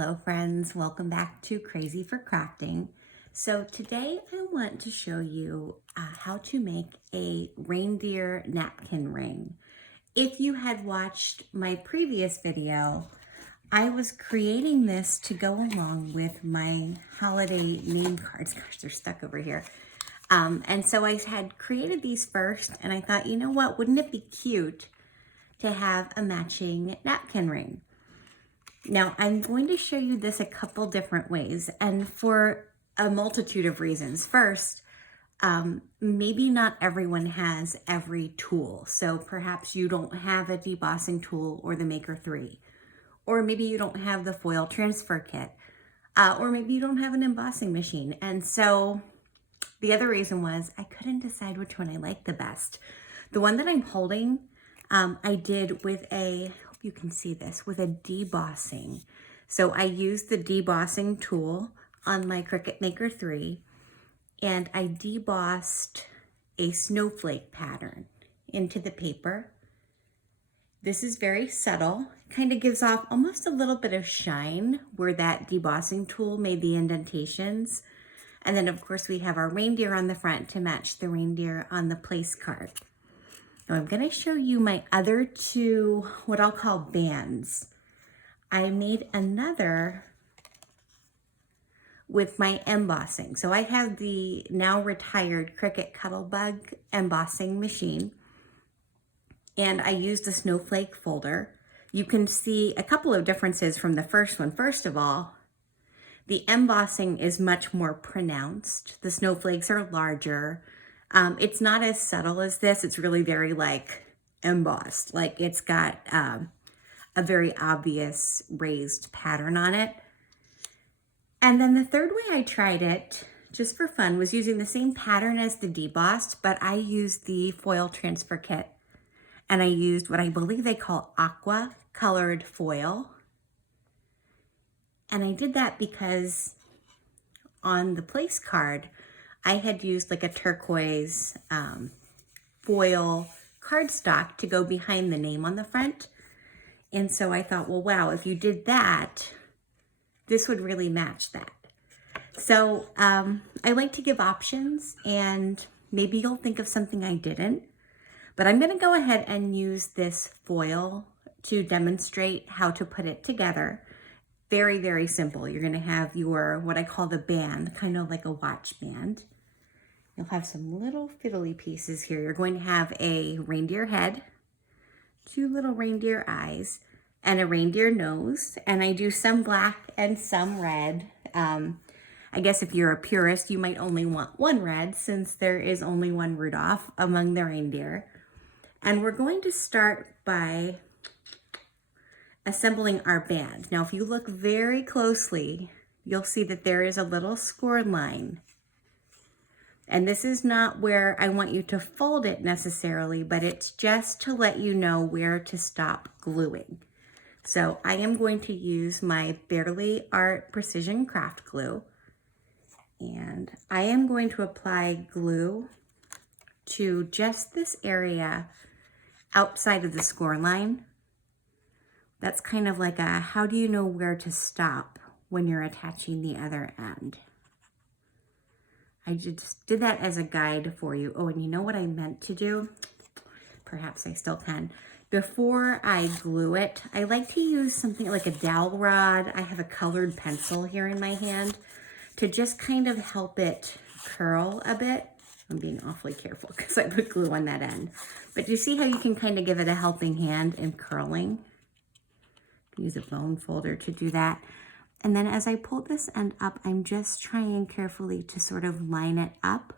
Hello friends, welcome back to Crazy for Crafting. So today I want to show you how to make a reindeer napkin ring. If you had watched my previous video, I was creating this to go along with my holiday name cards. Gosh, they're stuck over here. And so I had created these first and I thought, you know what, wouldn't it be cute to have a matching napkin ring? Now, I'm going to show you this a couple different ways and for a multitude of reasons. First, maybe not everyone has every tool. So perhaps you don't have a debossing tool or the Maker 3, or maybe you don't have the foil transfer kit, or maybe you don't have an embossing machine. And so the other reason was I couldn't decide which one I liked the best. The one that I'm holding, I did with a, hope you can see this, with a debossing. So I used the debossing tool on my Cricut Maker 3 and I debossed a snowflake pattern into the paper. This is very subtle, kind of gives off almost a little bit of shine where that debossing tool made the indentations. And then of course we have our reindeer on the front to match the reindeer on the place card. Now I'm going to show you my other two, what I'll call bands. I made another with my embossing. So I have the now retired Cricut Cuttlebug embossing machine, and I used a snowflake folder. You can see a couple of differences from the first one. First of all, the embossing is much more pronounced. The snowflakes are larger. It's not as subtle as this. It's really very like embossed. Like it's got a very obvious raised pattern on it. And then the third way I tried it, just for fun, was using the same pattern as the debossed, but I used the foil transfer kit. And I used what I believe they call aqua colored foil. And I did that because on the place card, I had used like a turquoise foil cardstock to go behind the name on the front. And so I thought, well, wow, if you did that, this would really match that. So I like to give options, and maybe you'll think of something I didn't, but I'm gonna go ahead and use this foil to demonstrate how to put it together. Very, very simple. You're gonna have your, what I call the band, kind of like a watch band. You'll have some little fiddly pieces here. You're going to have a reindeer head, two little reindeer eyes, and a reindeer nose. And I do some black and some red. I guess if you're a purist, you might only want one red since there is only one Rudolph among the reindeer. And we're going to start by assembling our band. Now, if you look very closely, you'll see that there is a little score line. And this is not where I want you to fold it necessarily, but it's just to let you know where to stop gluing. So I am going to use my Barely Art Precision Craft Glue. And I am going to apply glue to just this area outside of the score line. That's kind of like a, how do you know where to stop when you're attaching the other end? I just did that as a guide for you. Oh, and you know what I meant to do? Perhaps I still can. Before I glue it, I like to use something like a dowel rod. I have a colored pencil here in my hand to just kind of help it curl a bit. I'm being awfully careful because I put glue on that end. But you see how you can kind of give it a helping hand in curling? Use a bone folder to do that. And then as I pull this end up, I'm just trying carefully to sort of line it up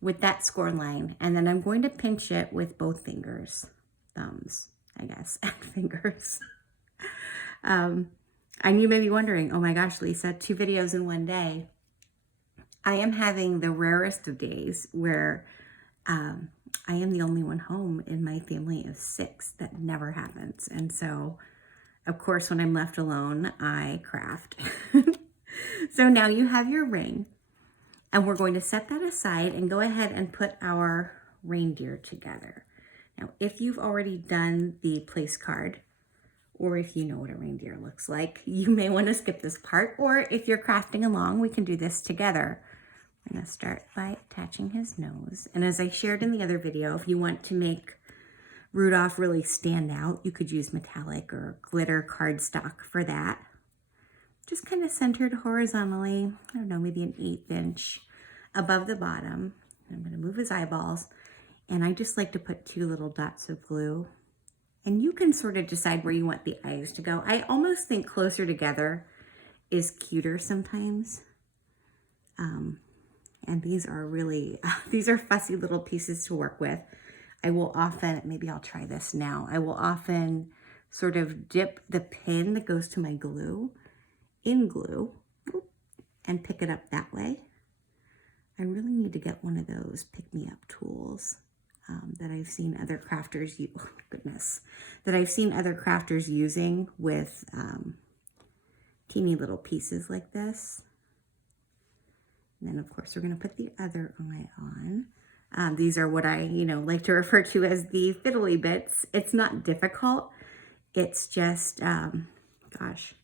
with that score line. And then I'm going to pinch it with both fingers, thumbs, I guess, and fingers. And you may be wondering, oh my gosh, Lisa, 2 videos in one day. I am having the rarest of days where I am the only one home in my family of 6. That never happens. And so of course, when I'm left alone, I craft. So now you have your ring, and we're going to set that aside and go ahead and put our reindeer together. Now, if you've already done the place card, or if you know what a reindeer looks like, you may want to skip this part, or if you're crafting along, we can do this together. I'm going to start by attaching his nose. And as I shared in the other video, if you want to make Rudolph really stand out, you could use metallic or glitter cardstock for that. Just kind of centered horizontally, I don't know, maybe an 1/8 inch above the bottom. I'm going to move his eyeballs, and I just like to put 2 little dots of glue. And you can sort of decide where you want the eyes to go. I almost think closer together is cuter sometimes. And these are really, these are fussy little pieces to work with. I will often, maybe I'll try this now. I will often sort of dip the pin that goes to my glue in glue and pick it up that way. I really need to get one of those pick-me-up tools that I've seen other crafters use. Oh, goodness. That I've seen other crafters using with teeny little pieces like this. And then, of course, we're going to put the other eye on. These are what I, like to refer to as the fiddly bits. It's not difficult. It's just, gosh,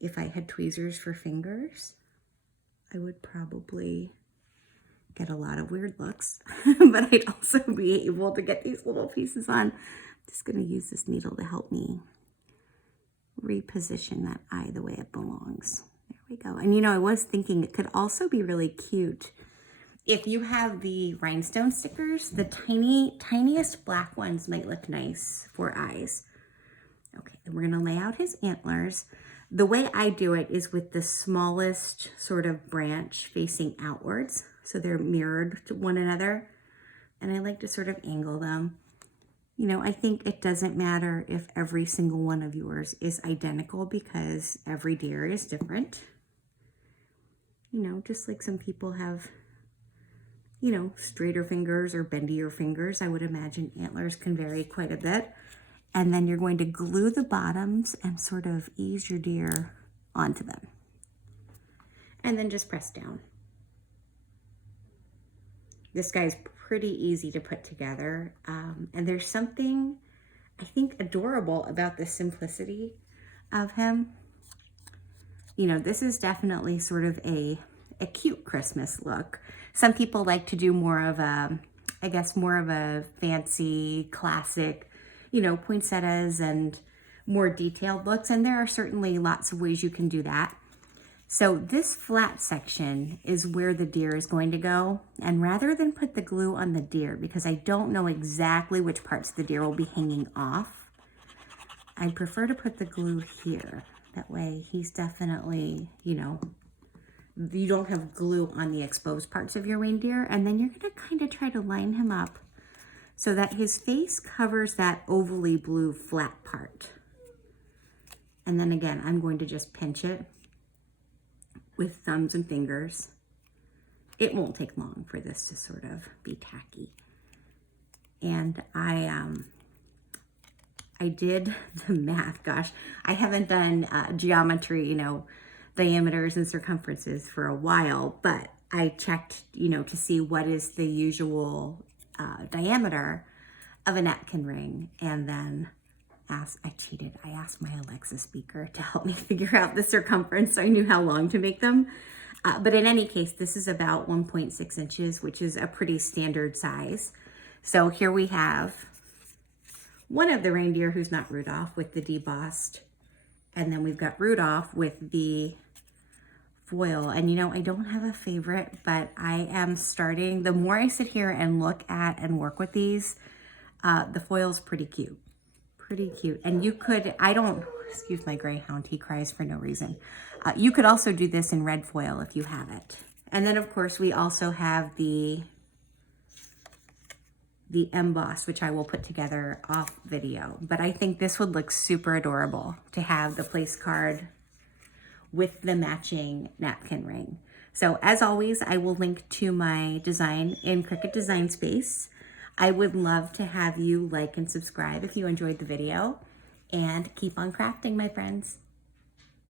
if I had tweezers for fingers, I would probably get a lot of weird looks, but I'd also be able to get these little pieces on. I'm just going to use this needle to help me reposition that eye the way it belongs. There we go. And I was thinking it could also be really cute if you have the rhinestone stickers. The tiniest black ones might look nice for eyes. Okay, then we're going to lay out his antlers. The way I do it is with the smallest sort of branch facing outwards, so they're mirrored to one another, and I like to sort of angle them. I think it doesn't matter if every single one of yours is identical, because every deer is different. Just like some people have, straighter fingers or bendier fingers, I would imagine antlers can vary quite a bit. And then you're going to glue the bottoms and sort of ease your deer onto them. And then just press down. This guy's pretty easy to put together. And there's something, I think, adorable about the simplicity of him. This is definitely sort of a cute Christmas look. Some people like to do more of a, I guess, more of a fancy, classic, poinsettias and more detailed looks. And there are certainly lots of ways you can do that. So this flat section is where the deer is going to go. And rather than put the glue on the deer, because I don't know exactly which parts of the deer will be hanging off, I prefer to put the glue here. That way he's definitely, you don't have glue on the exposed parts of your reindeer. And then you're going to kind of try to line him up so that his face covers that ovally blue flat part. And then again, I'm going to just pinch it with thumbs and fingers. It won't take long for this to sort of be tacky. And I did the math. Gosh, I haven't done geometry, diameters and circumferences for a while, but I checked, to see what is the usual diameter of a napkin ring, and then I cheated. I asked my Alexa speaker to help me figure out the circumference so I knew how long to make them. But in any case, this is about 1.6 inches, which is a pretty standard size. So here we have one of the reindeer who's not Rudolph with the debossed, and then we've got Rudolph with the foil. And I don't have a favorite, but I am starting, the more I sit here and look at and work with these, the foil's pretty cute. Pretty cute. And you could, excuse my greyhound, he cries for no reason. You could also do this in red foil if you have it. And then of course we also have the emboss, which I will put together off video. But I think this would look super adorable to have the place card with the matching napkin ring. So as always, I will link to my design in Cricut Design Space. I would love to have you like and subscribe if you enjoyed the video, and keep on crafting, my friends.